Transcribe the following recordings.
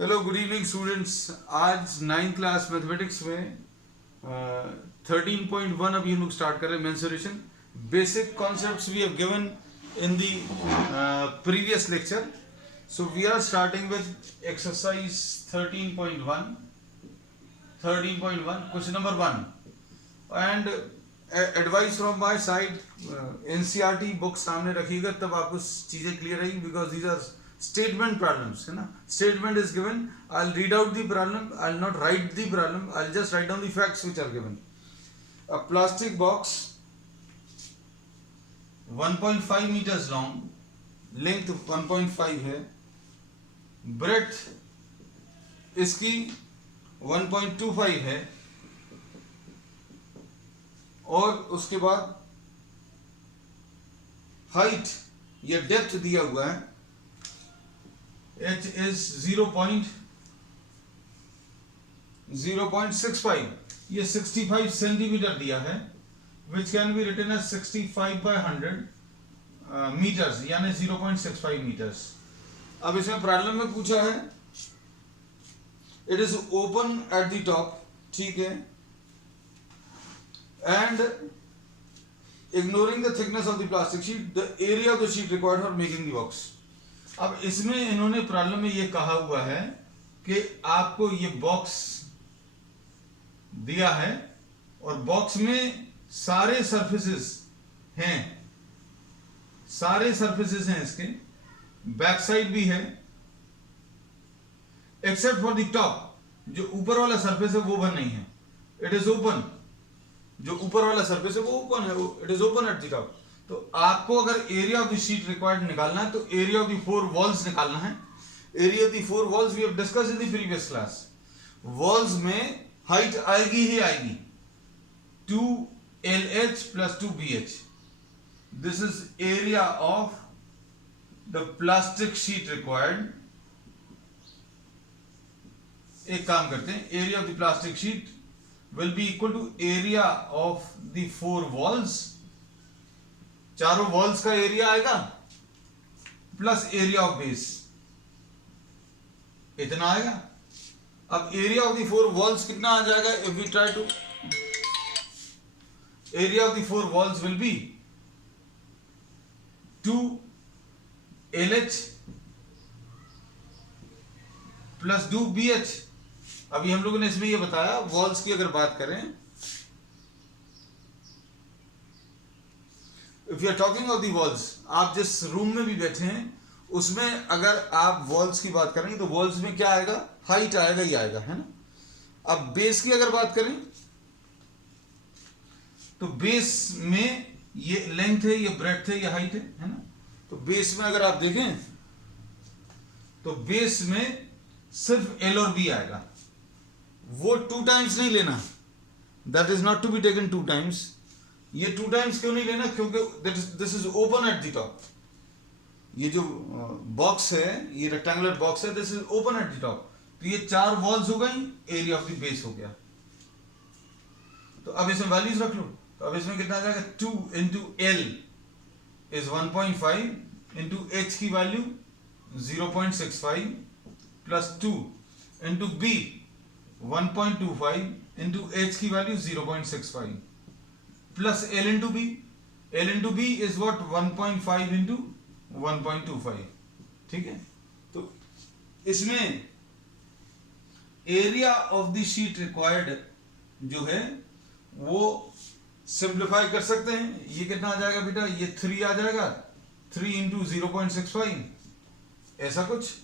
Hello good evening students. आज 9th class mathematics में 13.1 अभी हम लोग स्टार्ट कर रहे हैं। Mensuration basic concepts we have given in the previous lecture, so we are starting with exercise 13.1 question number 1 and advice from my side. NCERT book सामने रखिएगा तब आपको चीजें क्लियर रहेंगी, because these are statement problems, है ना। statement is given, I'll read out the problem, I'll not write the problem, I'll just write down the facts which are given. A plastic box 1.5 meters long, length 1.5 है, breadth इसकी 1.25 है, और उसके बाद height या depth दिया हुआ है, h is 0.65, ये 65 सेंटीमीटर दिया है, which can be written as 65 by 100 meters, यानी 0.65 meters। अब इसमें प्रॉब्लम में पूछा है it is open at the top, ठीक है, and ignoring the thickness of the plastic sheet, the area of the sheet required for making the box। अब इसमें इन्होंने प्रॉब्लम में ये कहा हुआ है कि आपको ये बॉक्स दिया है और बॉक्स में सारे सरफेसेस हैं, इसके बैक साइड भी है, एक्सेप्ट फॉर द टॉप, जो ऊपर वाला सरफेस है वो बंद नहीं है, इट इज ओपन। जो ऊपर वाला सरफेस है वो ओपन है, it is open at the top. तो आपको अगर area of the sheet required निकालना है तो एरिया ऑफ द 4 वॉल्स निकालना है। Area of the 4 walls we have discussed in the previous class. Walls में हाइट आएगी ही आएगी 2LH plus 2BH। This is area of the plastic sheet required. एक काम करते हैं, area of the plastic sheet will be equal to area of the 4 walls, चारों walls का एरिया आएगा प्लस एरिया ऑफ बेस, इतना आएगा। अब एरिया ऑफ द 4 वॉल्स कितना आ जाएगा? If we try to, area of the 4 walls will be 2LH plus 2BH। अभी हम लोगों ने इसमें ये बताया, वॉल्स की अगर बात करें, if you are talking of the walls, आप जिस रूम में भी बैठे हैं उसमें अगर आप वॉल्स की बात करेंगे तो वॉल्स में क्या आएगा? हाइट आएगा ही आएगा, है ना। अब बेस की अगर बात करें तो बेस में ये लेंथ है, ये ब्रेड्थ है, ये हाइट है ना। तो बेस में अगर आप देखें तो बेस में सिर्फ L और B आएगा, वो 2 टाइम्स नहीं लेना, that is not to be taken 2 times. ये 2 टाइम्स क्यों नहीं लेना? क्योंकि this is open at the top. ये जो बॉक्स है, ये रेक्टेंगुलर बॉक्स है, this is open at the top. तो ये 4 वॉल्स हो गई, एरिया ऑफ द बेस हो गया। तो अब इसमें वैल्यूज रख लो, तो अब इसमें कितना आ जाएगा? 2 into L is 1.5 into H की value 0.65 plus 2 into B 1.25 into H की value 0.65 plus L into B। L into B is what? 1.5 into 1.25, ठीक है। तो इसमें area of the sheet required जो है वो सिंप्लीफाई कर सकते हैं। ये कितना आ जाएगा बेटा? ये 3 आ जाएगा, 3 इंटू 0.65 ऐसा कुछ,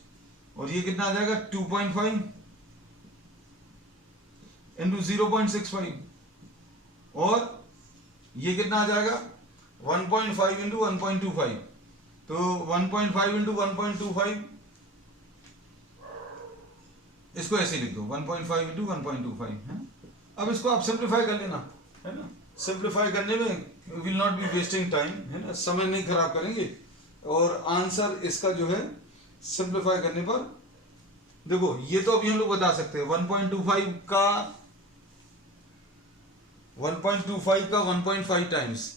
और ये कितना आ जाएगा? 2.5 इंटू 0.65, और ये कितना आ जाएगा? 1.5 इंटू 1.25। तो 1.5 इंटू 1.25, इसको ऐसे लिख दो, 1.5 इंटू 1.25, है ना। अब इसको आप सिंप्लीफाई कर लेना, है ना। सिंप्लीफाई करने में will not B wasting time, है ना, समय नहीं खराब करेंगे। और आंसर इसका जो है सिंप्लीफाई करने पर, देखो ये तो अभी हम लोग बता सकते हैं 1.25 का 1.5 टाइम्स,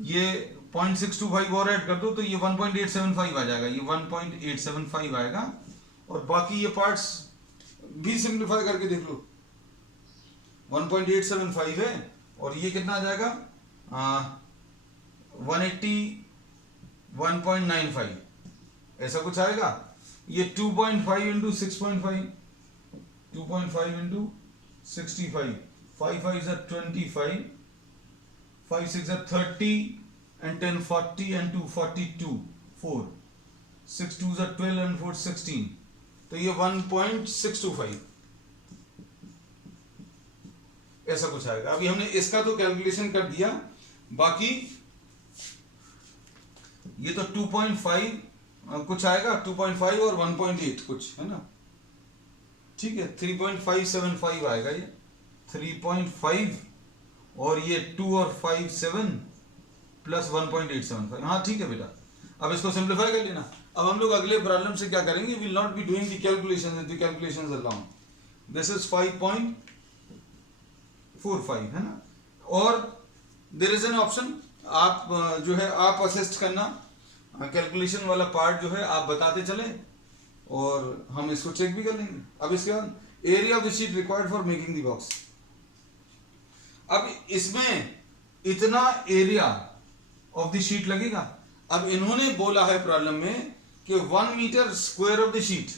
ये 0.625 और ऐड कर दो तो ये 1.875 आ जाएगा, ये 1.875 आएगा। और बाकी ये पार्ट्स भी सिंप्लीफाई करके देख लो। 1.875 है और ये कितना आ जाएगा 181.95 ऐसा कुछ आएगा। ये 2.5 into 6.5, 2.5 into 65, 5 5 is 25, 5 6 are 30 and 10 40 and 2 42, 4 6 2 are 12 and 4 16, तो ये 1.625 ऐसा कुछ आएगा। अभी हमने इसका तो कैलकुलेशन कर दिया, बाकी ये तो 2.5 कुछ आएगा, 2.5 और 1.8 कुछ है ना, ठीक है। 3.575 आएगा ये, 3.5 और ये 2 और 5 7 प्लस 1.875, हाँ ठीक है बेटा। अब इसको सिंप्लीफाई कर लेना। अब हम लोग अगले प्रॉब्लम से क्या करेंगे, will not be doing the calculations, the calculations are long. This is 5.45 है ना, और देयर इज एन ऑप्शन, आप जो है आप असिस्ट करना, कैलकुलेशन वाला पार्ट जो है आप बताते चले और हम इसको चेक भी कर लेंगे। अब इसके बाद area of the sheet required for making the box. अब इसमें इतना एरिया ऑफ द शीट लगेगा। अब इन्होंने बोला है प्रॉब्लम में कि 1 metre square of the sheet,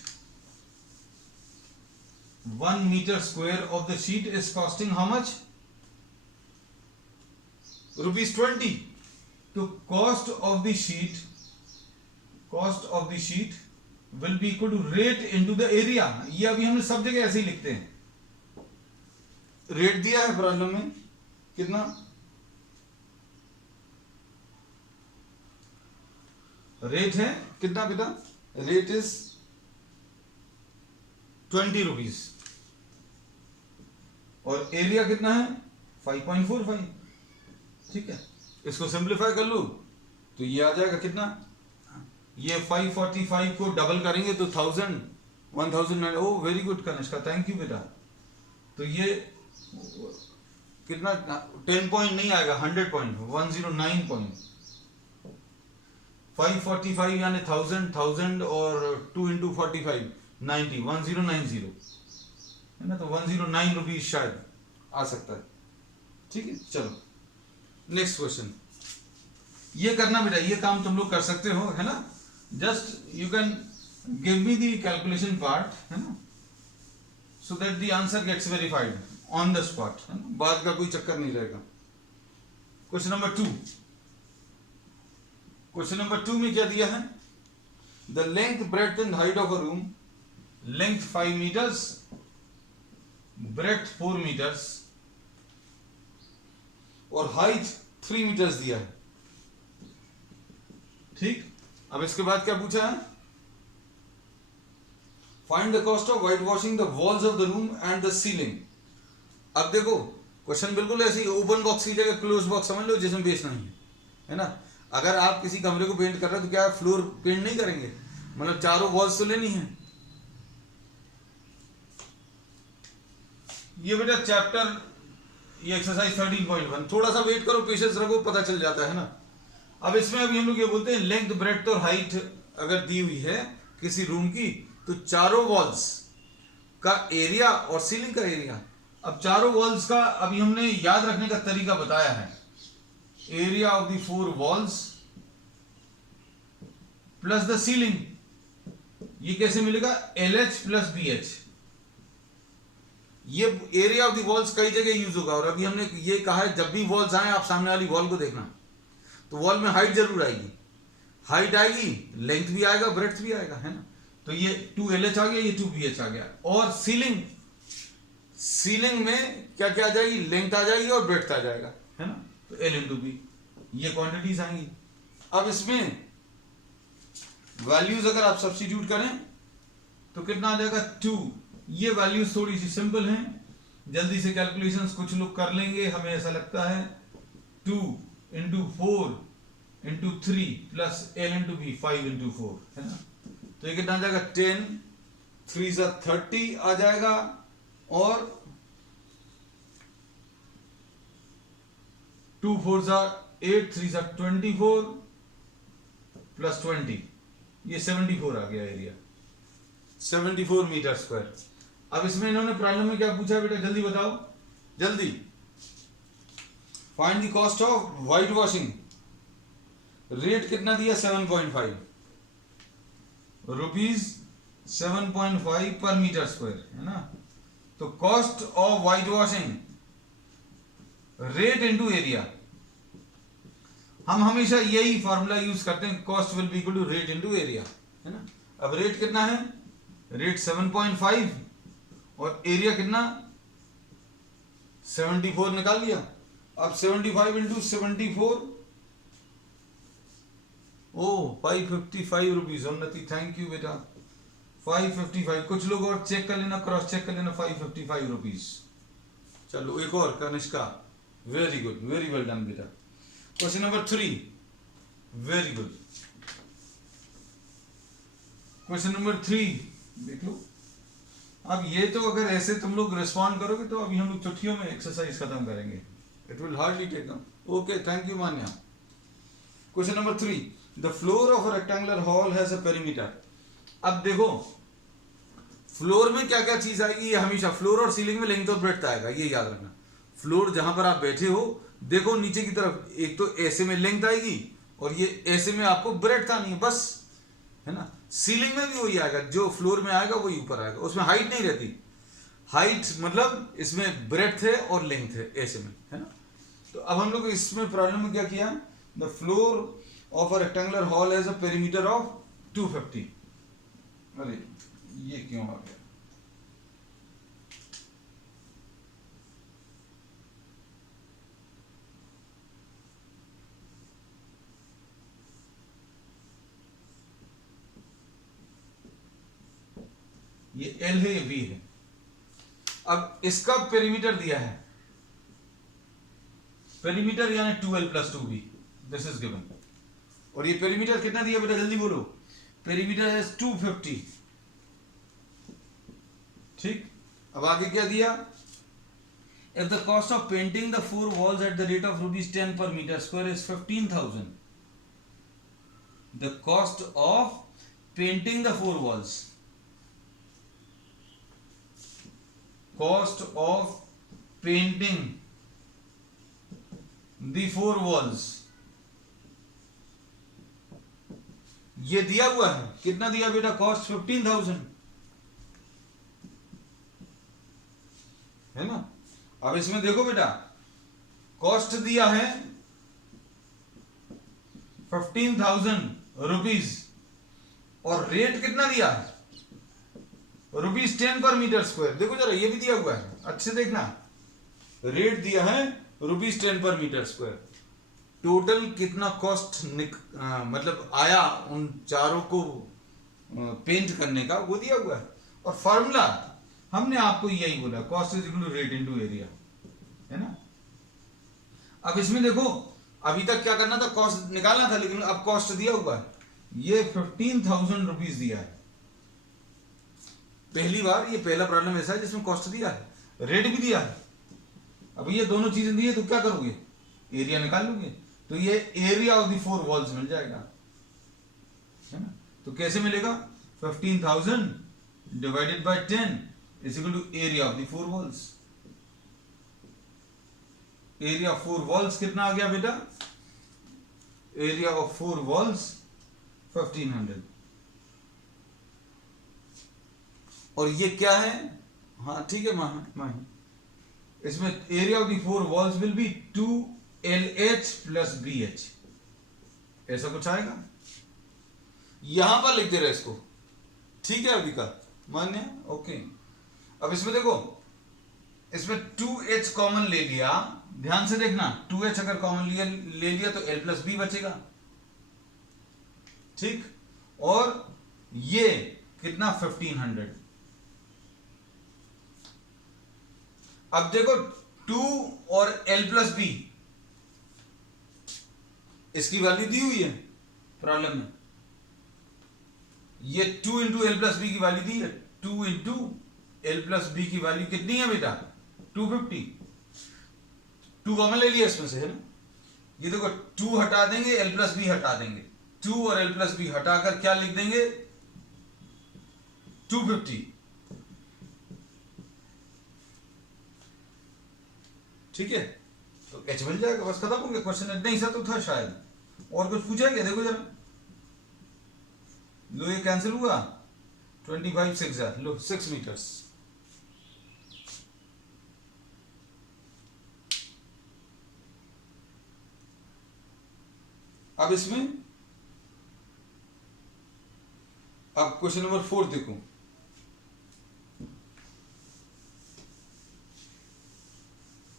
1 metre square of the sheet is costing how much, ₹20। तो cost of the sheet will be equal to rate into the area. ये अभी हमने सब जगह ऐसे ही लिखते हैं। रेट दिया है प्रॉब्लम में कितना, रेट है कितना बेटा, रेट इज ₹20 और एरिया कितना है 5.45, ठीक है। इसको सिंप्लीफाई कर लो तो ये आ जाएगा कितना, ये 545 को डबल करेंगे तो 1000, 1009। Oh very good Kanishka, thank you बेटा। तो ये कितना 10 पॉइंट नहीं आएगा, 100 पॉइंट, 109 पॉइंट। 545 यानी 1000 और 2 इंटू 45 90, 1090 है ना, तो 109 रुपीज शायद आ सकता है, ठीक है। चलो नेक्स्ट क्वेश्चन, ये करना बेटा, ये काम तुम लोग कर सकते हो है ना। Just you can give me the calculation part है ना, so that the answer gets verified on the spot, है ना, बाद का कोई चक्कर नहीं रहेगा। क्वेश्चन नंबर 2, क्वेश्चन नंबर 2 में क्या दिया है, the length breadth and height of a room, length 5 metres, breadth 4 metres और हाइट 3 मीटर्स दिया है, ठीक। अब इसके बाद क्या पूछा है, find the cost of white washing the walls of the room and the ceiling. अब देखो क्वेश्चन बिल्कुल ऐसे ही ओपन बॉक्स की जगह क्लोज बॉक्स समझ लो, जिसमें बेस नहीं है ना। अगर आप किसी कमरे को पेंट कर रहे हो तो क्या फ्लोर पेंट नहीं करेंगे, मतलब चारों वॉल्स तो लेनी है। ये बेटा चैप्टर, ये एक्सरसाइज 13.1, थोड़ा सा वेट करो, पेशेंस रखो, पता चल जाता है ना। अब इसमें अभी हम लोग ये बोलते हैं लेंथ ब्रेड्थ और हाइट अगर दी हुई है किसी रूम की, तो चारों वॉल्स का एरिया और सीलिंग का एरिया। अब चारों वॉल्स का अभी हमने याद रखने का तरीका बताया है, area of the 4 walls plus the ceiling. ये कैसे मिलेगा, LH प्लस BH। ये एरिया ऑफ द वॉल्स कई जगह यूज होगा, और अभी हमने ये कहा है जब भी वॉल्स आए आप सामने वाली वॉल को देखना, तो वॉल में हाइट जरूर आएगी, हाइट आएगी, लेंथ भी आएगा, ब्रेड्थ भी आएगा, है ना। तो ये 2LH आ गया, ये 2BH आ गया। और सीलिंग, सीलिंग में क्या क्या आ जाएगी, लेंथ आ जाएगी और ब्रेड्थ आ जाएगा, है ना, तो L इंटू B, ये क्वांटिटीज आएंगी। अब इसमें वैल्यूज अगर आप सब्स्टिट्यूट करें तो कितना आ जाएगा 2। ये वैल्यूज थोड़ी सी सिंपल हैं, जल्दी से कैलकुलेशंस कुछ लोग कर लेंगे, हमें ऐसा लगता है। 2 into 4 into 3 plus L into B, 5 into 4, है ना। तो ये कितना आ जाएगा 10, 3 सा 30 आ जाएगा, और 2 4 सा 8, 3 सा 24 प्लस 20, ये 74 आ गया एरिया। 74 metre square. अब इसमें इन्होंने प्रॉब्लम में क्या पूछा बेटा, जल्दी बताओ, जल्दी। Find the cost of white washing. Rate कितना दिया, 7.5 रुपीज, 7.5 पर मीटर स्क्वायर, है ना। तो cost of white washing, rate into area. हम हमेशा यही फॉर्मूला यूज करते हैं, cost will be equal to rate into area, है ना। अब रेट कितना है, रेट 7.5 और एरिया कितना 74 निकाल लिया। अब 75 इंटू 74, ओ 555 रुपीज। उन्नति थैंक यू बेटा, 555। कुछ लोग और चेक कर लेना, क्रॉस चेक कर लेना, 555 रुपीज। चलो एक और, Kanishka, very good, very well done बेटा। Question number 3, very good. Question number 3 देख लो। अब ये तो अगर ऐसे तुम लोग रिस्पॉन्ड करोगे तो अभी हम लोग छुट्टियों में एक्सरसाइज खत्म करेंगे। It will hardly take them. Okay, thank you Manya. Question number 3, the floor of a rectangular hall has a perimeter. अब देखो फ्लोर में क्या क्या चीज आएगी, ये हमेशा फ्लोर और सीलिंग में लेंथ और ब्रेड्थ आएगा, ये याद रखना। फ्लोर जहां पर आप बैठे हो, देखो नीचे की तरफ एक तो ऐसे में लेंथ आएगी और ये ऐसे में आपको ब्रेड्थ आनी है, बस, है ना। सीलिंग में भी वही आएगा, जो फ्लोर में आएगा वही ऊपर आएगा, उसमें हाइट नहीं रहती। हाइट मतलब इसमें ब्रेड्थ है और लेंथ है ऐसे में, है ना। तो अब हम लोग इसमें प्रॉब्लम में क्या किया, the floor of a rectangular hall has a perimeter of 250। अरे ये क्यों आ गया, ये L है, ये V है। अब इसका पेरीमीटर दिया है, पेरीमीटर यानी 2L + 2B, this is given. और ये पेरीमीटर कितना दिया बेटा, जल्दी बोलो। पेरीमीटर है 250, ठीक। अब आगे क्या दिया, if the cost of painting the 4 walls at the rate of ₹10 per meter square is 15,000, the cost of painting the 4 walls, cost of painting the 4 walls, ये दिया हुआ है। कितना दिया बेटा, कॉस्ट 15,000, है ना। अब इसमें देखो बेटा, कॉस्ट दिया है 15,000 रुपीज और रेट कितना दिया है, ₹10 पर मीटर स्क्वायर। देखो जरा, ये भी दिया हुआ है, अच्छे देखना। रेट दिया है ₹10 पर मीटर स्क्वायर। टोटल कितना कॉस्ट मतलब आया उन चारों को पेंट करने का, वो दिया हुआ है। और फॉर्मूला हमने आपको यही बोला, cost is equal to rate into area, है ना। अब इसमें देखो, अभी तक क्या करना था, कॉस्ट निकालना था, लेकिन अब कॉस्ट दिया हुआ है। ये 15,000 रुपीज दिया है। पहली बार ये पहला प्रॉब्लम ऐसा है जिसमें कॉस्ट दिया है, रेट भी दिया है। अब ये दोनों चीजें दी है तो क्या करोगे, एरिया निकाल लोगे। तो ये एरिया ऑफ द 4 वॉल्स मिल जाएगा, है ना। तो कैसे मिलेगा, 15,000 divided by 10 is equal to area of the 4 walls. Area of 4 walls कितना आ गया बेटा, एरिया ऑफ 4 वॉल्स 1500। और ये क्या है, हाँ ठीक है माही, इसमें area of the 4 walls will be 2LH + BH, ऐसा कुछ आएगा। यहां पर लिख दे रहे इसको, ठीक है अभी का मान्य, ओके। अब इसमें देखो, इसमें 2H कॉमन ले लिया, ध्यान से देखना, 2H अगर कॉमन ले लिया तो L + B बचेगा, ठीक। और ये कितना 1500। अब देखो 2 और L + B, इसकी वैल्यू दी हुई है प्रॉब्लम में। ये 2 × L + B की वैल्यू दी है, 2 × L + B की वैल्यू कितनी है बेटा, 250। 2 कॉमन ले लिया इसमें से, है ना। ये देखो 2 हटा देंगे, L + B हटा देंगे, 2 और L + B हटाकर क्या लिख देंगे, 250। ठीक है, तो एच मिल जाएगा, बस खत्म हो गया क्वेश्चन। इतना ही सा तो था शायद, और कुछ पूछा क्या? देखो जरा, लो ये कैंसिल हुआ, 25 6 लो 6 मीटर्स। अब इसमें अब क्वेश्चन नंबर 4 देखो।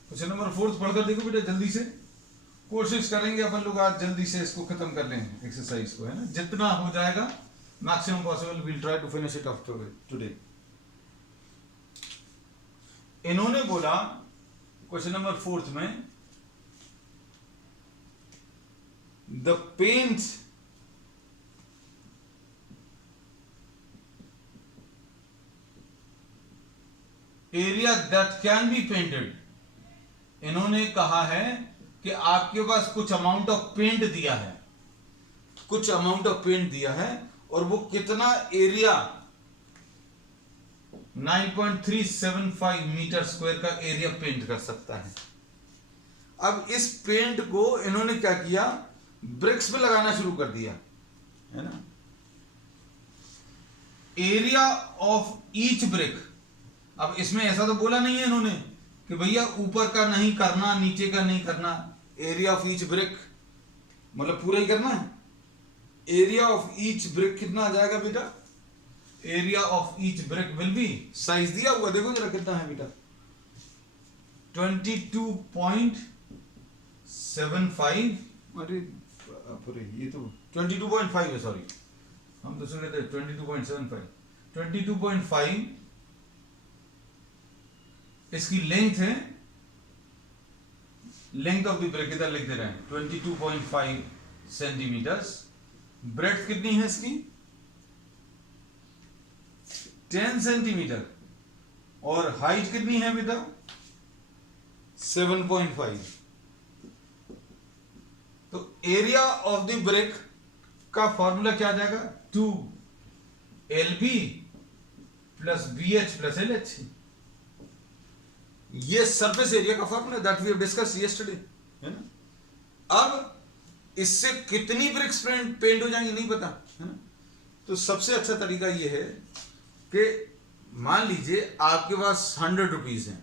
क्वेश्चन नंबर 4 पढ़कर देखो बेटा जल्दी से। कोशिश करेंगे अपन लोग आज जल्दी से इसको खत्म कर लेंगे एक्सरसाइज को, है ना, जितना हो जाएगा maximum possible will try to finish it off today. इन्होंने बोला क्वेश्चन नंबर 4 में, the paint area that can be painted. इन्होंने कहा है कि आपके पास कुछ अमाउंट ऑफ पेंट दिया है, कुछ अमाउंट ऑफ पेंट दिया है, और वो कितना एरिया 9.375 मीटर स्क्वायर का एरिया पेंट कर सकता है। अब इस पेंट को इन्होंने क्या किया, ब्रिक्स पे लगाना शुरू कर दिया, है ना। एरिया ऑफ ईच ब्रिक, अब इसमें ऐसा तो बोला नहीं है इन्होंने कि भैया ऊपर का नहीं करना, नीचे का नहीं करना। एरिया ऑफ ईच ब्रिक मतलब पूरा ही करना है। एरिया ऑफ ईच ब्रिक कितना आ जाएगा बेटा? Area of each brick will B, size दिया हुआ देखो जरा कितना है बेटा, 22.75। अरे ये तो 22.5 है, सॉरी हम तो सुन रहे थे 22.75। 22.5 इसकी लेंथ है, लेंथ ऑफ द ब्रिक इधर लिख दे रहे हैं 22.5 सेंटीमीटर्स। ब्रेड्थ कितनी है इसकी? 10 सेंटीमीटर। और हाइट कितनी है बेटा? 7.5। तो एरिया ऑफ द ब्रिक का फॉर्मूला क्या आ जाएगा? 2LB plus BH plus LH। ये सरफेस एरिया का formula that we have discussed yesterday, है ना। अब इससे कितनी ब्रिक्स पेंट हो जाएंगी नहीं पता, है ना। तो सबसे अच्छा तरीका ये है कि मान लीजिए आपके पास 100 रुपीज है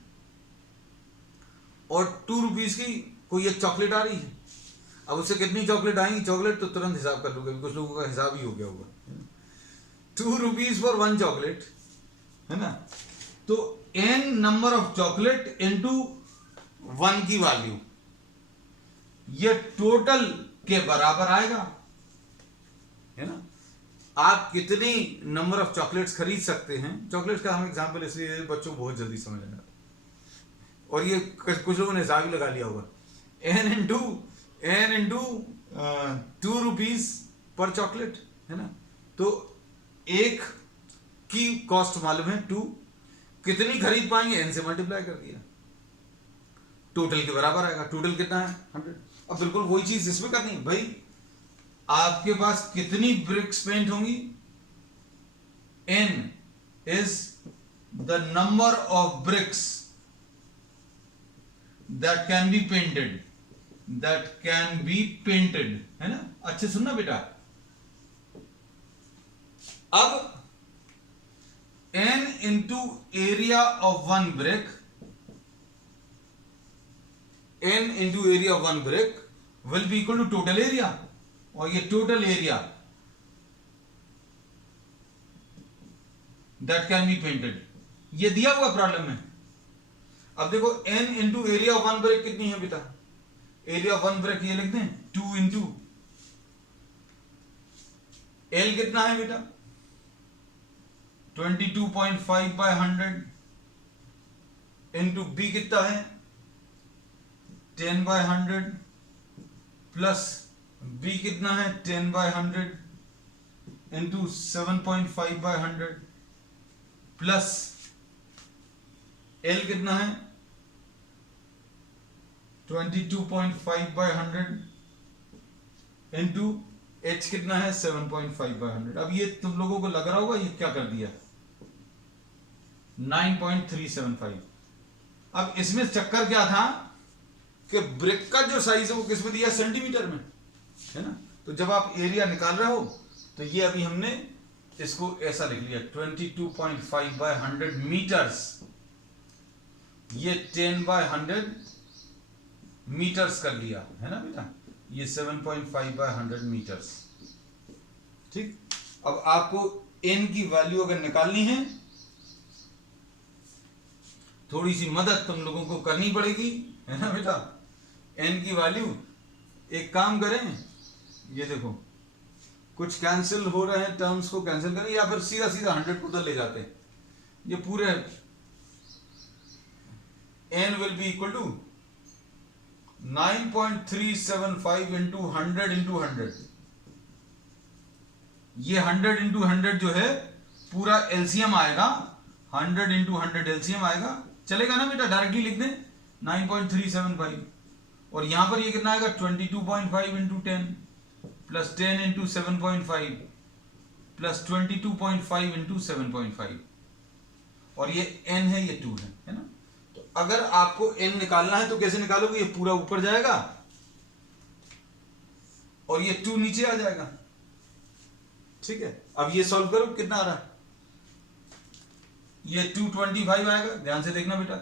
और 2 रुपीज की कोई एक चॉकलेट आ रही है। अब उससे कितनी चॉकलेट आएंगी? चॉकलेट तो तुरंत हिसाब कर लोगे, कुछ लोगों का हिसाब ही हो गया होगा। 2 रुपीज फॉर 1 चॉकलेट, है ना। तो n number of chocolate into 1 की वैल्यू, ये टोटल के बराबर आएगा, है ना। आप कितनी नंबर ऑफ चॉकलेट्स खरीद सकते हैं? चॉकलेट्स का हम एग्जांपल इसलिए बच्चों को बहुत जल्दी समझ आएगा, और ये कुछ लोगों ने हिसाब ही लगा लिया होगा। n into 2 rupees per chocolate, है ना। तो एक की कॉस्ट मालूम है 2, कितनी खरीद पाएंगे? n से मल्टीप्लाई कर दिया, टोटल के बराबर आएगा। टोटल कितना है? 100। अब बिल्कुल वही चीज इसमें करनी है भाई, आपके पास कितनी ब्रिक्स पेंट होंगी? n is the number of bricks that can be painted, that can be painted, है ना। अच्छे सुनना बेटा। अब n into area of 1 brick, n into area of 1 brick will be equal to total area, और ये total area that can be painted, ये दिया हुआ प्रॉब्लम में। अब देखो n into area of 1 brick कितनी है बेटा? एरिया ऑफ 1 ब्रिक ये लिख दें 2 इंटू L कितना है बेटा? 22.5 बाय 100 इंटू B कितना है? 10 बाय 100 प्लस B कितना है? 10 by 100 into 7.5 by 100 plus L कितना है? 22.5 बाय 100 इंटू H कितना है? 7.5 बाय 100। अब ये तुम लोगों को लग रहा होगा ये क्या कर दिया, 9.375। अब इसमें चक्कर क्या था कि ब्रिक का जो साइज है वो किस में दिया, सेंटीमीटर में, है ना। तो जब आप एरिया निकाल रहे हो तो ये अभी हमने इसको ऐसा लिख लिया 22.5 बाय 100 मीटर्स, ये 10 बाय 100 मीटर्स कर लिया, है ना बेटा। ये 7.5 बाय 100 मीटर्स। ठीक, अब आपको n की वैल्यू अगर निकालनी है, थोड़ी सी मदद तुम लोगों को करनी पड़ेगी, है ना बेटा। n की वैल्यू, एक काम करें, ये देखो कुछ कैंसिल हो रहे हैं, टर्म्स को कैंसिल करें या फिर सीधा सीधा 100 को उधर ले जाते हैं। ये पूरे n will be equal to 9.375 into 100 into 100। ये 100 इंटू 100 जो है पूरा एलसीएम आएगा, 100 इंटू 100 एलसीएम आएगा, चलेगा ना बेटा। डायरेक्टली लिख दें 9.375 और यहां पर ये कितना आएगा 22.5 into 10 plus 10 into 7.5 plus 22.5 into 7.5 और ये n है, ये 2 है ना। तो अगर आपको n निकालना है तो कैसे निकालोगे, ये पूरा ऊपर जाएगा और ये 2 नीचे आ जाएगा। ठीक है, अब ये सॉल्व करो, कितना आ रहा है, ये 225 आएगा, ध्यान से देखना बेटा।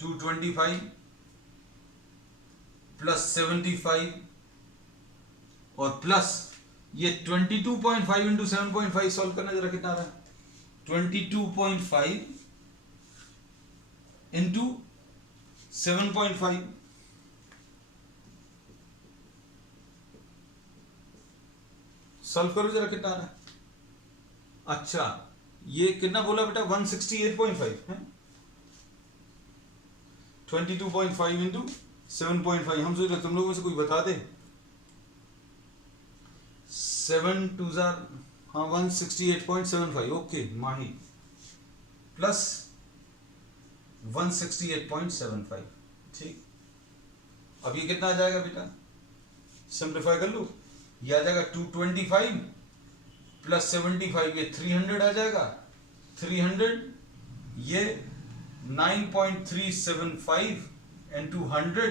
225 प्लस 75 और प्लस ये 22.5 इंटू 7.5 सॉल्व करना, जरा कितना आ रहा है, 22.5 इंटू 7.5 सॉल्व करो जरा, कितना आ रहा है। अच्छा, ये कितना बोला बेटा, 168.5 है। 22.5 इंटू 7.5, हम सोच रहे तुम लोगों में से कोई बता दे। 7 2 हाँ 168.75, ओके माही, प्लस 168.75। ठीक, अब ये कितना आ जाएगा बेटा, सिंप्लीफाई कर लो, ये आ जाएगा 225 प्लस 75, ये 300 आ जाएगा, 300 ये 9.375 इंटू 100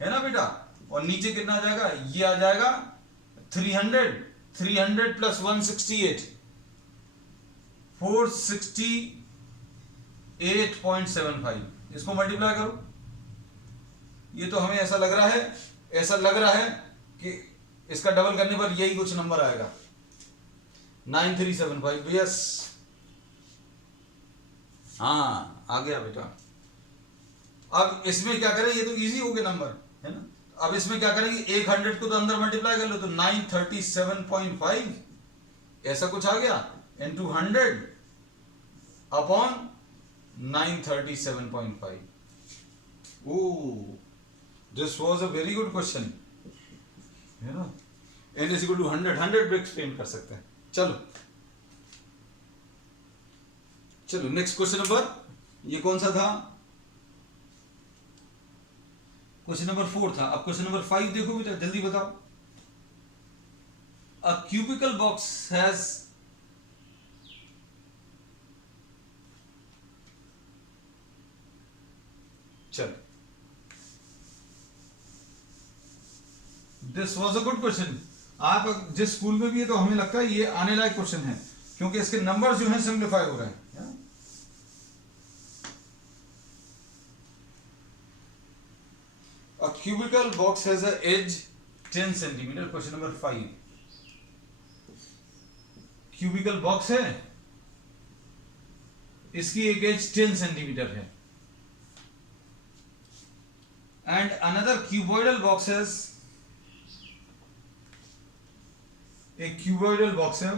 है ना बेटा। और नीचे कितना आ जाएगा, ये आ जाएगा 300 प्लस 168 468.75, इसको मल्टीप्लाई करो। ये तो हमें ऐसा लग रहा है कि इसका डबल करने पर यही कुछ नंबर आएगा, 9375। यस, हाँ आ गया बेटा। अब इसमें क्या करें, ये तो इजी हो गया नंबर, है ना। अब इसमें क्या करेंगे, 100 को तो अंदर मल्टीप्लाई कर लो तो 937.5 ऐसा कुछ आ गया, into 100 upon 937.5। Oh, this was a very good question, है ना। n इज इक्वल टू 100 भी एक्सप्लेन कर सकते हैं। चलो नेक्स्ट क्वेश्चन नंबर, ये कौन सा था, क्वेश्चन नंबर 4 था। अब क्वेश्चन नंबर 5 देखो बेटा, जल्दी बताओ। अ क्यूबिकल बॉक्स हैज चल, this was a good question. आप जिस स्कूल में भी है तो हमें लगता है ये आने लायक क्वेश्चन है, क्योंकि इसके नंबर जो है सिंप्लीफाई हो रहे हैं। A cubical box has a edge 10 centimeter, question number 5। Cubical box है, इसकी एक एज 10 सेंटीमीटर है, and another cuboidal box has, एक क्यूबॉइडल बॉक्स है।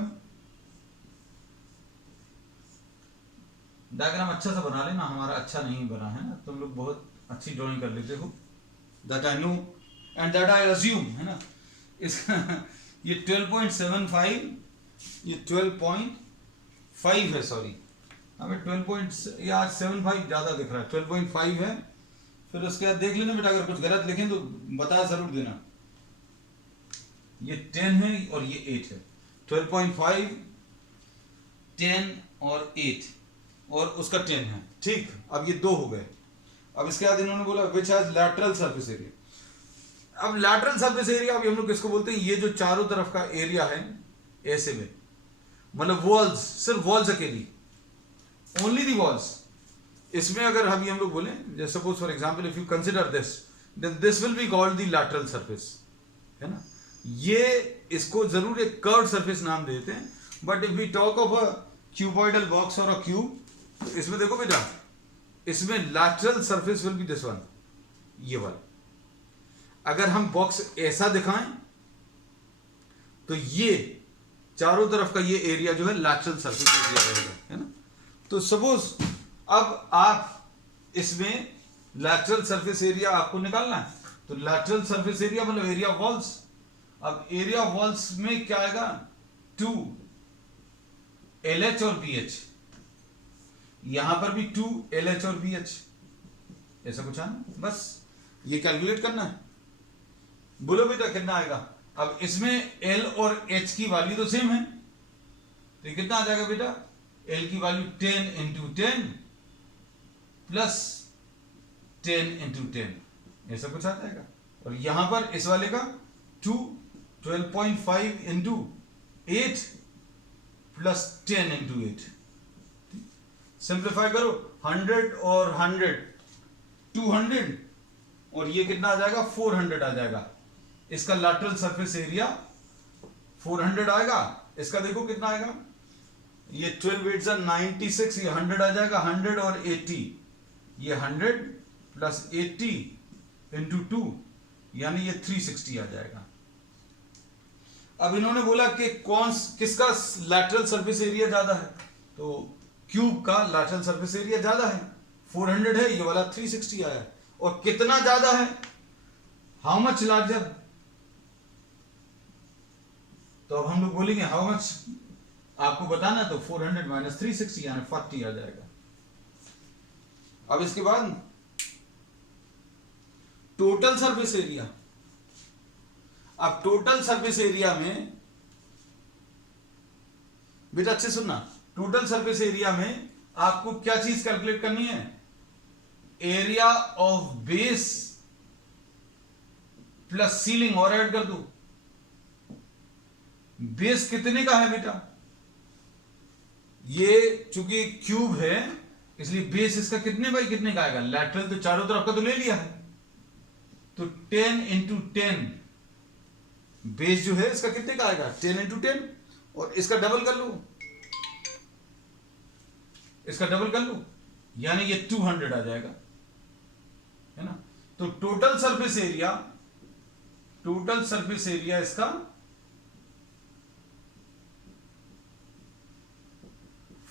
डायग्राम अच्छा सा बना लेना, हमारा अच्छा नहीं बना है ना, तुम लोग बहुत अच्छी ड्राइंग कर लेते हो, that I know and that I assume, है ना। इसका ये 12.75, ये 12.5 है, सॉरी हमें 12.75 ज्यादा दिख रहा है, 12.5 है। फिर उसके बाद देख लेना बेटा, अगर कुछ गलत लिखें तो बता जरूर देना। ये 10 है और ये 8 है, 12.5 10 और 8 और उसका 10 है, ठीक। अब ये 2 हो गए। अब इसके बाद इन्होंने बोला which has lateral surface area. अब लैटरल सरफेस एरिया अभी हम लोग किसको बोलते हैं, ये जो चारों तरफ का एरिया है ऐसे में, मतलब वॉल्स, सिर्फ वॉल्स अकेली, ओनली दी वॉल्स। इसमें अगर अभी हम लोग बोले जैसे suppose for example if you consider this, then this will be called the lateral surface, है ना। ये इसको जरूर एक कर्व्ड सरफेस नाम देते हैं, but if we talk of a cuboidal box और अ क्यूब, तो इसमें देखो बेटा, इसमें lateral surface will be this one, ये वाला। अगर हम बॉक्स ऐसा दिखाएं तो ये चारों तरफ का ये एरिया जो है लैटरल सरफेस एरिया रहेगा, है ना। तो सपोज अब आप इसमें लैटरल सरफेस एरिया आपको निकालना है, तो लैटरल सरफेस एरिया मतलब एरिया ऑफ वॉल्स। अब एरिया ऑफ वॉल्स में क्या आएगा, 2 LH और BH, यहां पर भी 2 LH और BH, ऐसा कुछ आना, बस ये कैलकुलेट करना है। बोलो बेटा कितना आएगा। अब इसमें L और H की वैल्यू तो सेम है, तो ये कितना आ जाएगा बेटा, L की वैल्यू 10 इंटू 10 प्लस 10 इंटू 10, ऐसा कुछ आ जाएगा। और यहां पर इस वाले का 12.5 इंटू 8 प्लस 10 इंटू 8, सिंप्लीफाई करो, 100 और 100 200, और ये कितना आ जाएगा 400 आ जाएगा। इसका लैटरल सरफेस एरिया 400 आएगा। इसका देखो कितना आएगा, ये 12 8 96, ये 100 आ जाएगा, 100 और 80, ये 100 प्लस 80 इंटू 2, यानी ये 360 आ जाएगा। अब इन्होंने बोला कि किसका लैटरल सरफेस एरिया ज्यादा है, तो क्यूब का लैटरल सरफेस एरिया ज्यादा है, 400 है, ये वाला 360 आया। और कितना ज्यादा है, हाउ मच लार्जर, तो अब हम लोग बोलेंगे हाउ मच, आपको बताना, तो 400 माइनस 360 यानी 40 आ जाएगा। अब इसके बाद टोटल सरफेस एरिया। अब टोटल सरफेस एरिया में बेटा अच्छे सुनना, टोटल सरफेस एरिया में आपको क्या चीज कैलकुलेट करनी है, area of base plus ceiling, और ऐड कर दो। बेस कितने का है बेटा, ये चूंकि क्यूब है इसलिए बेस इसका कितने बाई कितने का आएगा, लैटरल तो चारों तरफ का तो ले लिया है, तो 10 इंटू 10, बेस जो है इसका कितने का आएगा 10 इंटू 10, और इसका डबल कर लो, इसका डबल कर लो, यानी ये 200 आ जाएगा, है ना। तो टोटल सरफेस एरिया इसका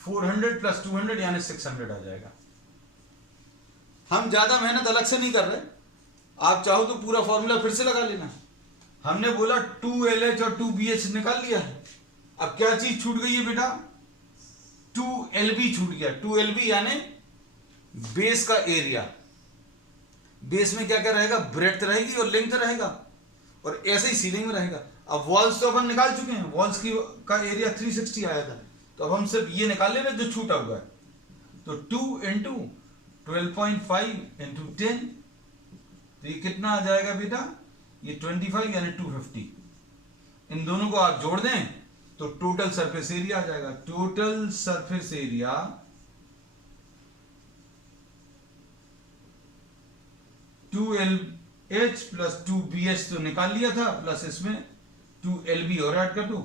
400 प्लस 200 यानी 600 आ जाएगा। हम ज्यादा मेहनत अलग से नहीं कर रहे, आप चाहो तो पूरा फॉर्मूला फिर से लगा लेना। हमने बोला 2LH और 2BH निकाल लिया है। अब क्या चीज छूट गई है बेटा, 2LB छूट गया। 2LB यानी बेस का एरिया। बेस में क्या क्या रहेगा, ब्रेड्थ रहेगी और लेंथ रहेगा, और ऐसे ही सीलिंग में रहेगा। अब वॉल्स तो अपन निकाल चुके हैं, वॉल्स की का एरिया 360 आया था, तो अब हम सिर्फ ये निकाल लेना जो छूटा हुआ है। तो 2 इंटू 12.5 इंटू 10, तो ये कितना आ जाएगा बेटा, ये 25 यानी 250। इन दोनों को आप जोड़ दें तो टोटल सरफेस एरिया आ जाएगा। Total surface area two LH plus 2BH तो निकाल लिया था, प्लस इसमें 2LB और ऐड कर दो,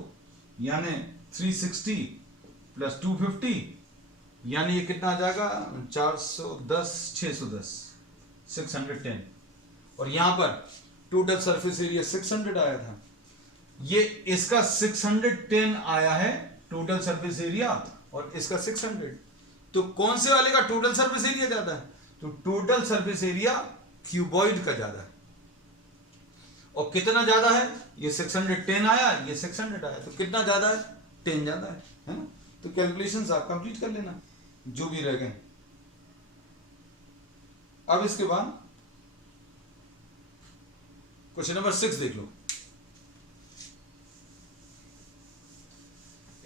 यानी 360 प्लस 250, यानी ये कितना आ जाएगा 410 610 610। और यहां पर टोटल सरफेस एरिया 600 आया था, ये इसका 610 आया है टोटल सरफेस एरिया, और इसका 600। तो कौन से वाले का टोटल सरफेस एरिया ज्यादा है, तो टोटल सरफेस एरिया क्यूबॉइड का ज्यादा है। और कितना ज्यादा है, ये 610 आया, ये 600 आया, तो कितना ज्यादा है, 10 ज्यादा है ना। तो कैलकुलेशंस आप कंप्लीट कर लेना जो भी रह गए। अब इसके बाद क्वेश्चन नंबर 6 देख लो।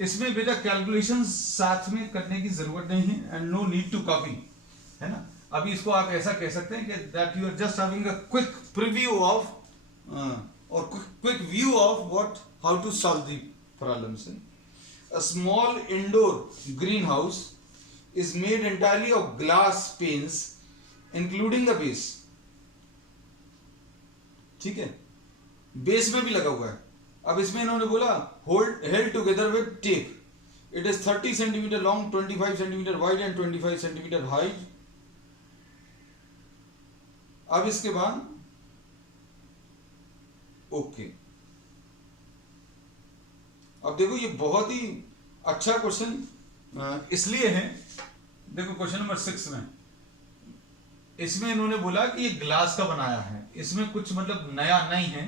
इसमें बेटा कैलकुलेशन साथ में करने की जरूरत नहीं है, and no need to copy, है ना। अभी इसको आप ऐसा कह सकते हैं कि that you are just having a quick preview of और quick view of what how to solve the problems. A small indoor greenhouse is made entirely of glass panes including the base, ठीक है, base में भी लगा हुआ है। अब इसमें इन्होंने बोला hold held together with tape, it is 30 centimetre long, 25 centimetre wide and 25 centimetre height. अब इसके बाद ओके, अब देखो ये बहुत ही अच्छा क्वेश्चन इसलिए है, देखो क्वेश्चन नंबर 6 में इसमें इन्होंने बोला कि ये ग्लास का बनाया है, इसमें कुछ मतलब नया नहीं है।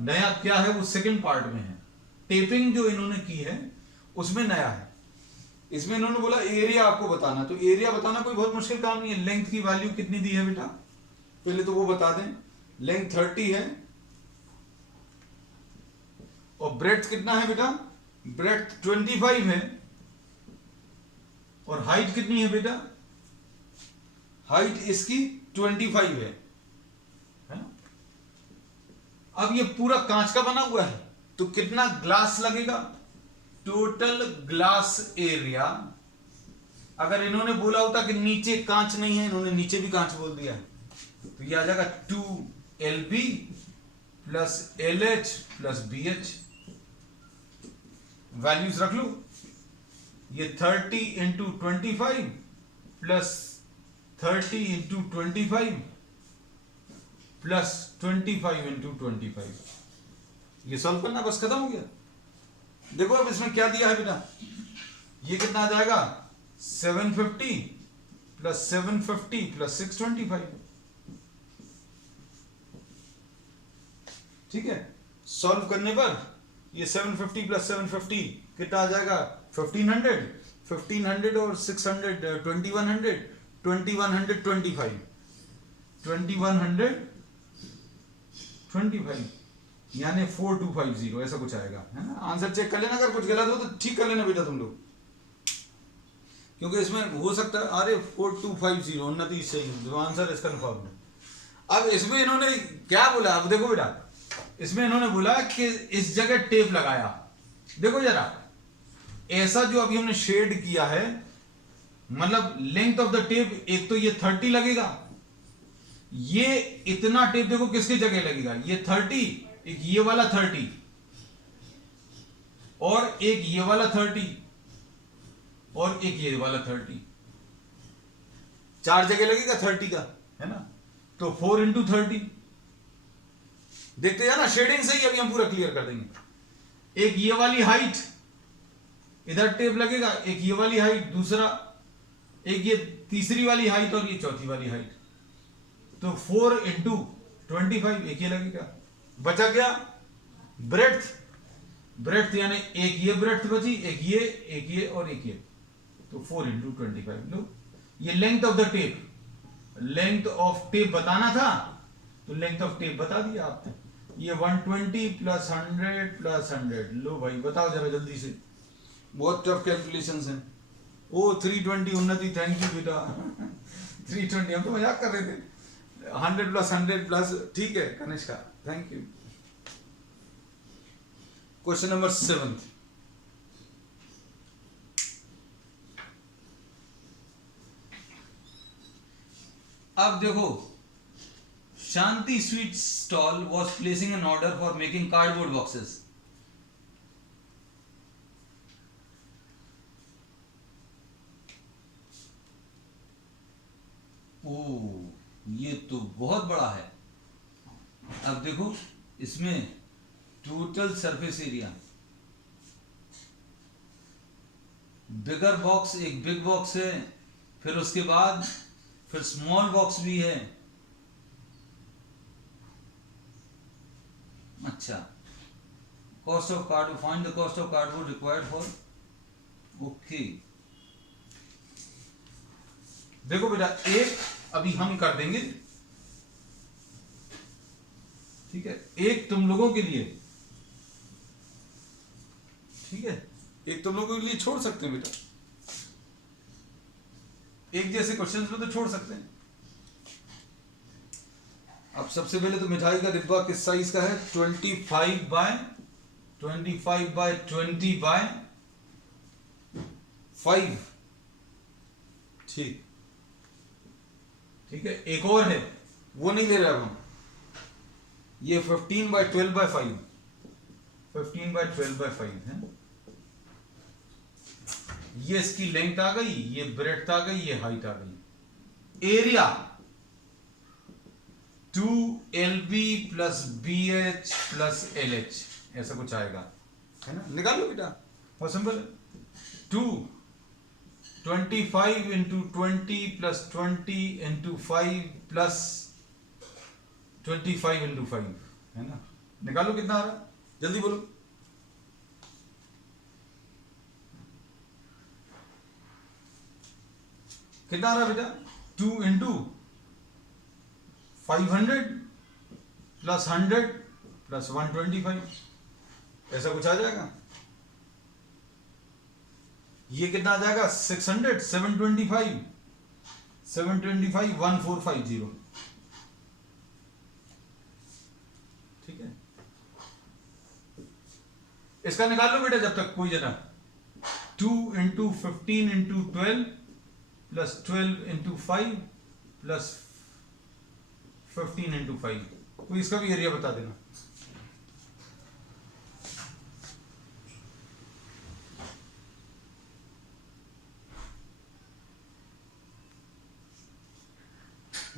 नया क्या है वो सेकंड पार्ट में है, टेपिंग जो इन्होंने की है उसमें नया है। इसमें इन्होंने बोला एरिया आपको बताना, तो एरिया बताना कोई बहुत मुश्किल काम नहीं है। लेंथ की वैल्यू कितनी दी है बेटा, पहले तो वो बता दें। लेंथ 30 है और ब्रेड्थ कितना है बेटा, ब्रेड्थ 25 है, और हाइट कितनी है बेटा, हाइट इसकी 25 है ना। अब ये पूरा कांच का बना हुआ है, तो कितना ग्लास लगेगा, टोटल ग्लास एरिया। अगर इन्होंने बोला होता कि नीचे कांच नहीं है, इन्होंने नीचे भी कांच बोल दिया है, तो ये आ जाएगा 2LB plus LH plus BH। Values रख लो, ये 30 into 25 plus 30 into 25 plus 25 into 25, ये सॉल्व करना, बस खत्म हो गया। देखो अब इसमें क्या दिया है बेटा, ये कितना आ जाएगा 750 प्लस 750 प्लस 625, ठीक है। सॉल्व करने पर ये 750 प्लस 750 कितना आ जाएगा 1500, 1500 और 600 2100, 2125, 2125 यानी 4250 ऐसा कुछ आएगा, है ना। आंसर चेक कर लेना, अगर कुछ गलत हो तो ठीक कर लेना बेटा तुम लोग, क्योंकि इसमें हो सकता है अरे 4250 उन्नति सही है, तो आंसर इसका कंफर्म है। अब इसमें इन्होंने क्या बोला, अब देखो बेटा, इसमें इन्होंने बोला कि इस जगह टेप लगाया। देखो जरा, ऐसा जो अभी हमने शेड किया है, मतलब लेंथ ऑफ द टेप, एक तो ये 30 लगेगा, ये इतना टेप देखो किसकी जगह लगेगा, ये 30, एक ये वाला 30 और एक ये वाला 30 और एक ये वाला 30, 4 जगह लगेगा 30 का, है ना। तो 4 इंटू 30, देखते हैं ना, शेडिंग से ही अभी हम पूरा क्लियर कर देंगे। एक ये वाली हाइट इधर टेप लगेगा, एक ये वाली हाइट, दूसरा एक ये तीसरी वाली हाइट और ये चौथी वाली हाइट, तो 4 इंटू 25 एक ये लगेगा। बचा क्या ब्रेड्थ, ब्रेड्थ यानी एक ये ब्रेड्थ बची, एक ये और एक ये, तो 4 इंटू 25। लो ये length of the tape, length of tape बताना था तो लेंथ ऑफ टेप बता दिया आपने, ये 120 प्लस 100 प्लस 100। लो भाई बताओ जरा जल्दी से, बहुत टफ कैलकुलेशंस हैं। ओ 320 उन्नति, थैंक यू बेटा 320, हम तो मजाक कर रहे थे। 100 प्लस 100 प्लस, ठीक है Kanishka, thank you. Question number 7, अब देखो, Shanti sweet stall was placing an order for making cardboard boxes. ये तो बहुत बड़ा है। अब देखो इसमें total surface area, bigger box, एक बिग बॉक्स है, फिर उसके बाद फिर स्मॉल बॉक्स भी है। अच्छा, cost of card, find the cost of cardboard required for, okay. देखो बेटा, एक अभी हम कर देंगे, ठीक है, एक तुम लोगों के लिए, ठीक है, एक तुम लोगों के लिए छोड़ सकते हैं बेटा, एक जैसे क्वेश्चंस में तो छोड़ सकते हैं। अब सबसे पहले तो मिठाई का डिब्बा किस साइज का है? 25 बाय 20 बाय 5। ठीक है, एक और है, वो नहीं ले रहे अब हम। ये 15 बाय 12 बाय 5, 15 बाय 12 बाय 5 है। ये इसकी लेंथ आ गई, ये ब्रेड्थ आ गई, ये हाइट आ गई। Area 2LB plus BH plus LH ऐसा कुछ आएगा, है ना? निकाल लो बेटा, बहुत सिंपल है। 25 into 20 plus 20 into 5 plus 25 into 5, है ना? निकालो कितना आ रहा है, जल्दी बोलो। कितना आ रहा है बेटा? 2 इंटू 500 प्लस 100 प्लस 125, ऐसा कुछ आ जाएगा। ये कितना आ जाएगा? 600, 725, 1450। ठीक है, इसका निकाल लो बेटा जब तक कोई जना। 2 into 15 into 12 plus 12 into 5 plus 15 into 5, कोई इसका भी एरिया बता देना।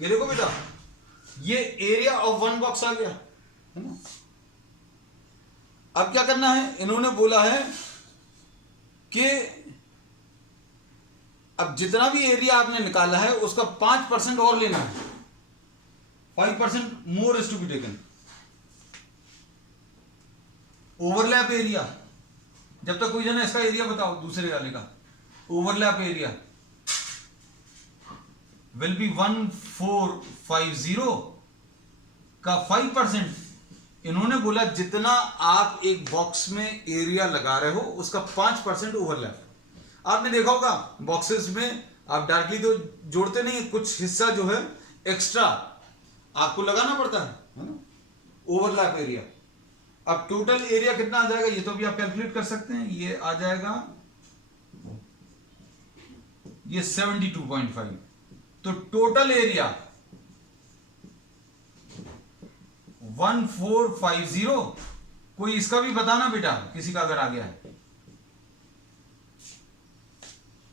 ये देखो बेटा, ये एरिया ऑफ वन बॉक्स आ गया, है ना? अब क्या करना है, इन्होंने बोला है कि अब जितना भी एरिया आपने निकाला है उसका 5% और लेना है, 5% more is to be taken. Overlap area, जब तक कोई जना इसका एरिया बताओ दूसरे वाले का। ओवरलैप एरिया विल बी 1450 का 5%। इन्होंने बोला जितना आप एक बॉक्स में एरिया लगा रहे हो उसका 5% ओवरलैप। आपने देखा होगा बॉक्सेस में आप डायरेक्टली तो जोड़ते नहीं, कुछ हिस्सा जो है एक्स्ट्रा आपको लगाना पड़ता है ना? Overlap area. अब टोटल एरिया कितना आ जाएगा ये तो भी आप कैलकुलेट कर सकते हैं। ये आ जाएगा ये 72.5। तो टोटल एरिया 1450। कोई इसका भी बताना बेटा, किसी का अगर आ गया है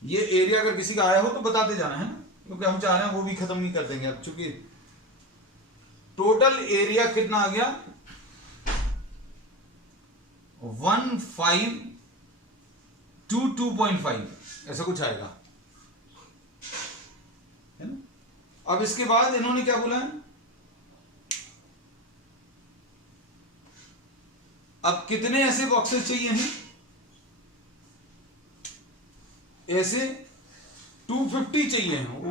ये एरिया, अगर किसी का आया हो तो बताते जाना, है ना? क्योंकि हम चाह रहे हैं वो भी खत्म नहीं कर देंगे अब, चूंकि टोटल एरिया कितना आ गया 1522.5 ऐसा कुछ आएगा, है ना? अब इसके बाद इन्होंने क्या बोला है, अब कितने ऐसे बॉक्सेस चाहिए हैं? ऐसे 250 चाहिए हैं। ओ,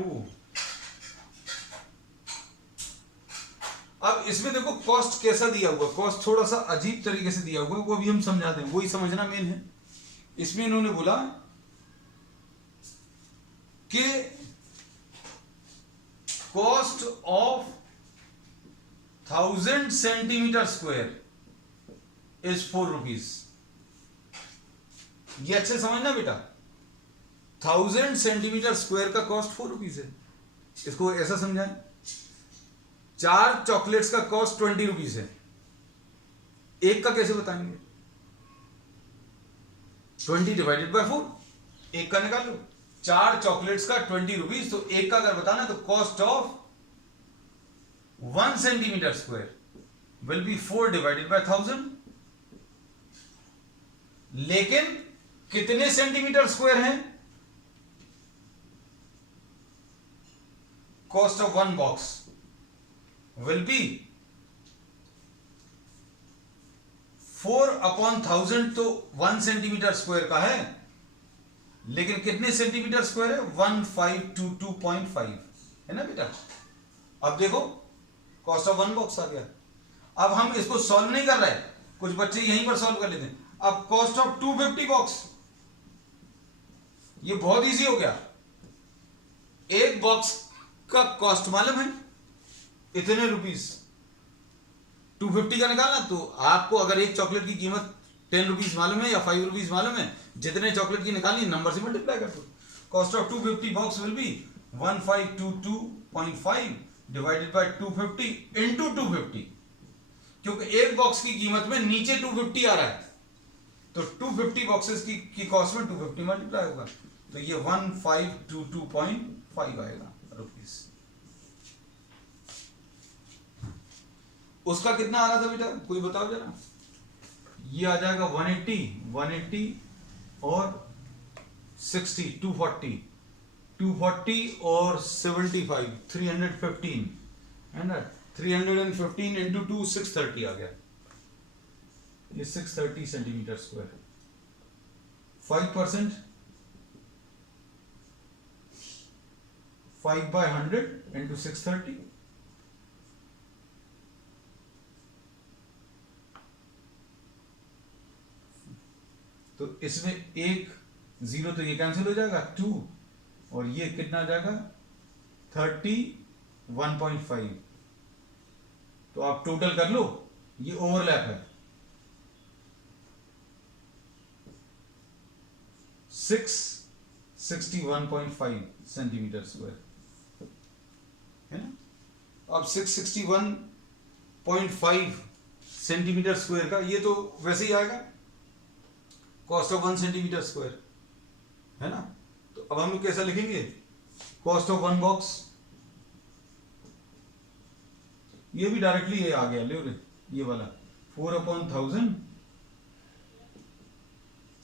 अब इसमें देखो कॉस्ट कैसा दिया हुआ, कॉस्ट थोड़ा सा अजीब तरीके से दिया हुआ है, वो भी हम समझा दें, वही समझना मेन है। इसमें इन्होंने बोला कि cost of 1000 centimetre square is 4 rupees. ये अच्छे समझना बेटा, 1000 सेंटीमीटर स्क्वायर का कॉस्ट 4 रुपीज है। इसको ऐसा समझाएं, 4 चॉकलेट्स का कॉस्ट 20 रुपीज है। एक का कैसे बताएंगे? 20 डिवाइडेड बाय 4, एक का निकाल लो। 4 चॉकलेट्स का 20 रुपीज, तो एक का अगर बताना तो cost of 1 centimetre square will be 4 divided by 1000। लेकिन कितने सेंटीमीटर स्क्वायर हैं? Cost of 1 box will be 4/1000, तो 1 सेंटीमीटर स्क्वायर का है, लेकिन कितने सेंटीमीटर स्क्वायर है? 1522.5, है ना बेटा? अब देखो कॉस्ट ऑफ 1 बॉक्स आ गया। अब हम इसको सॉल्व नहीं कर रहे हैं, कुछ बच्चे यहीं पर सॉल्व कर लेते हैं। अब कॉस्ट ऑफ 250 बॉक्स, ये बहुत इजी हो गया। एक बॉक्स का कॉस्ट मालूम है इतने रुपीस, 250 का निकालना। तो आपको अगर एक चॉकलेट की कीमत 10 रुपीज मालूम है या 5 रुपीज मालूम है, जितने चॉकलेट की निकालनी नंबर से मल्टीप्लाई कर दो। Cost of 250 box will be 1522.5 divided by 250 into 250, क्योंकि एक बॉक्स की कीमत में नीचे 250 आ रहा है, तो 250 बॉक्सेस की कॉस्ट में 250 मल्टीप्लाई होगा, तो ये 1522.5 आएगा रुपीस। उसका कितना आ रहा था बेटा, कोई बताओ जरा। ये आ जाएगा 180 और 60, 240 और 75, 315 है ना। 315 इंटू 2 630 आ गया, ये 630 सेंटीमीटर स्क्वायर। 5%, 5/100 इंटू 630, तो इसमें एक जीरो तो ये कैंसिल हो जाएगा, 2 और ये कितना आ जाएगा 31.5। तो आप टोटल कर लो, ये ओवरलैप है 661.5 सेंटीमीटर स्क्वायर है ना। अब 661.5 सेंटीमीटर स्क्वायर का ये तो वैसे ही आएगा कॉस्ट ऑफ 1 सेंटीमीटर स्क्वायर है ना। तो अब हम लोग कैसा लिखेंगे, कॉस्ट ऑफ 1 बॉक्स, ये भी डायरेक्टली ये आ गया, ले ये वाला 4/1000,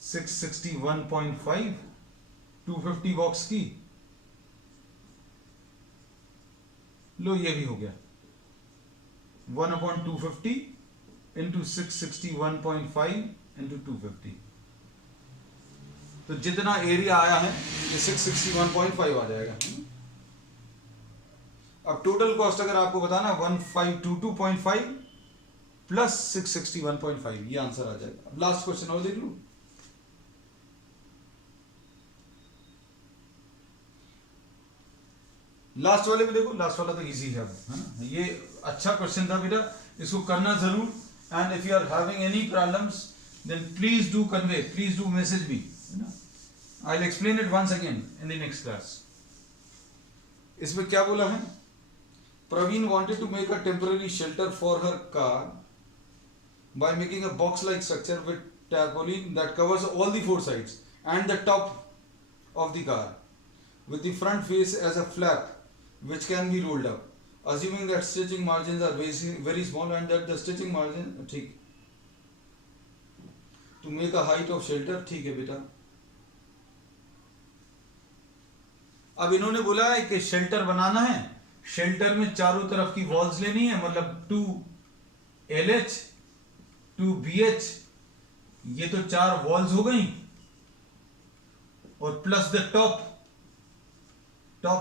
661.5, 250 बॉक्स की, लो ये भी हो गया 1/250 इंटू 661.5 इंटू 250, तो जितना एरिया आया है ये 661.5 आ जाएगा। अब टोटल कॉस्ट अगर आपको बताना 1522.5 प्लस 661.5, ये आंसर आ जाएगा। अब लास्ट क्वेश्चन और देख लूं। लास्ट वाले में देखो, लास्ट वाला तो इजी है ना, ये अच्छा क्वेश्चन था बेटा, इसको करना जरूर। And if you are having any problems then please do convey, please do message me, I will explain it once again in the next class. इसमें क्या बोला है, Praveen wanted to make a temporary shelter for her car by making a box-like structure with tarpaulin that covers all the 4 sides and the top of the car, with the front face as a flap which can be rolled up, assuming that stitching margins are very small and that the stitching margin ठीक, to make a height of shelter, ठीक है बेटा। अब इन्होंने बोला है कि shelter बनाना है, शेल्टर में चारों तरफ की वॉल्स लेनी है, मतलब 2LH 2BH, ये तो 4 वॉल्स हो गई, और प्लस द टॉप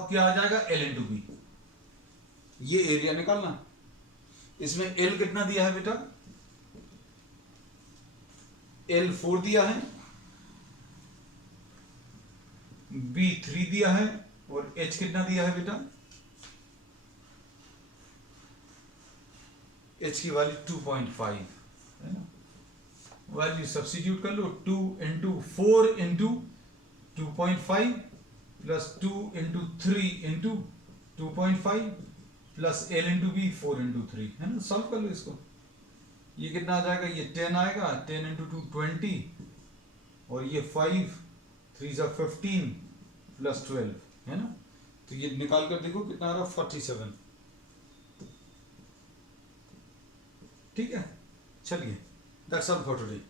क्या आ जाएगा L/B, ये एरिया निकालना। इसमें L कितना दिया है बेटा, L 4 दिया है, B 3 दिया है, और H कितना दिया है बेटा, H की वैल्यू 2.5 है ना। वैल्यू सब्स्टिट्यूट कर लो, 2 into 4 into 2.5 plus 2 into 3 into 2.5 plus L into B 4 into 3 है ना। सॉल्व कर लो इसको, ये कितना आ जाएगा, ये 10 आएगा, 10 इंटू 2 20, और ये 5 3 15 प्लस 12 है ना। तो ये निकाल कर देखो कितना आ रहा, 47। ठीक है, चलिए, दैट्स ऑल फॉर टुडे।